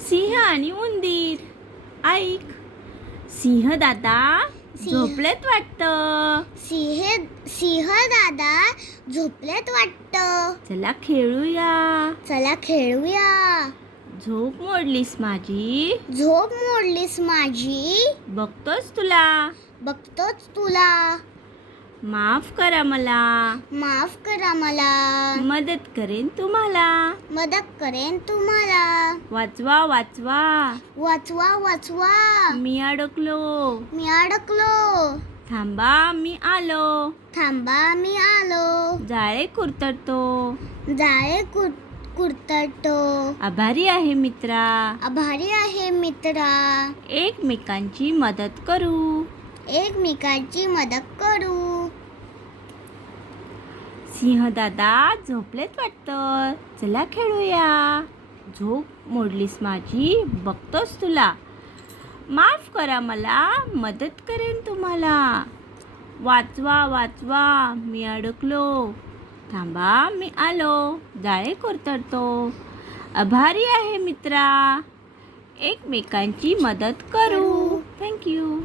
सिंह आणि उंदीर. ऐक, सिंह दादा झोपलेत वाटतं. सिंह दादा झोपलेत वाटतं. चला खेळूया. चला खेळूया. झोप मोडलीस माझी, झोप मोडलीस माझी, बघतोच तुला. बघतोच तुला. माफ करा मला, माफ करा मला, मदत करेन तुम्हाला. मदत करेन तुम्हाला. वाचवा वाचवा, वाचवा वाचवा, मी अडकलो. मी अडकलो. थांबा मी आलो. थांबा मी आलो. जाळे कुरतडतो. जाळे कुरतडतो. आभारी आहे मित्रा, आभारी आहे मित्रा. एकमेकांची मदत करू. एकमेकांची मदत करू. सिंह दादा झोपलेत वाटतं. चला खेळूया. झोप मोडलीस माझी, बघतोच तुला. माफ करा मला, मदत करेन तुम्हाला. वाचवा वाचवा, मी अडकलो. थांबा मी आलो. जाळे कुरतडतो. आभारी आहे मित्रा, एकमेकांची मदत करू. थँक्यू.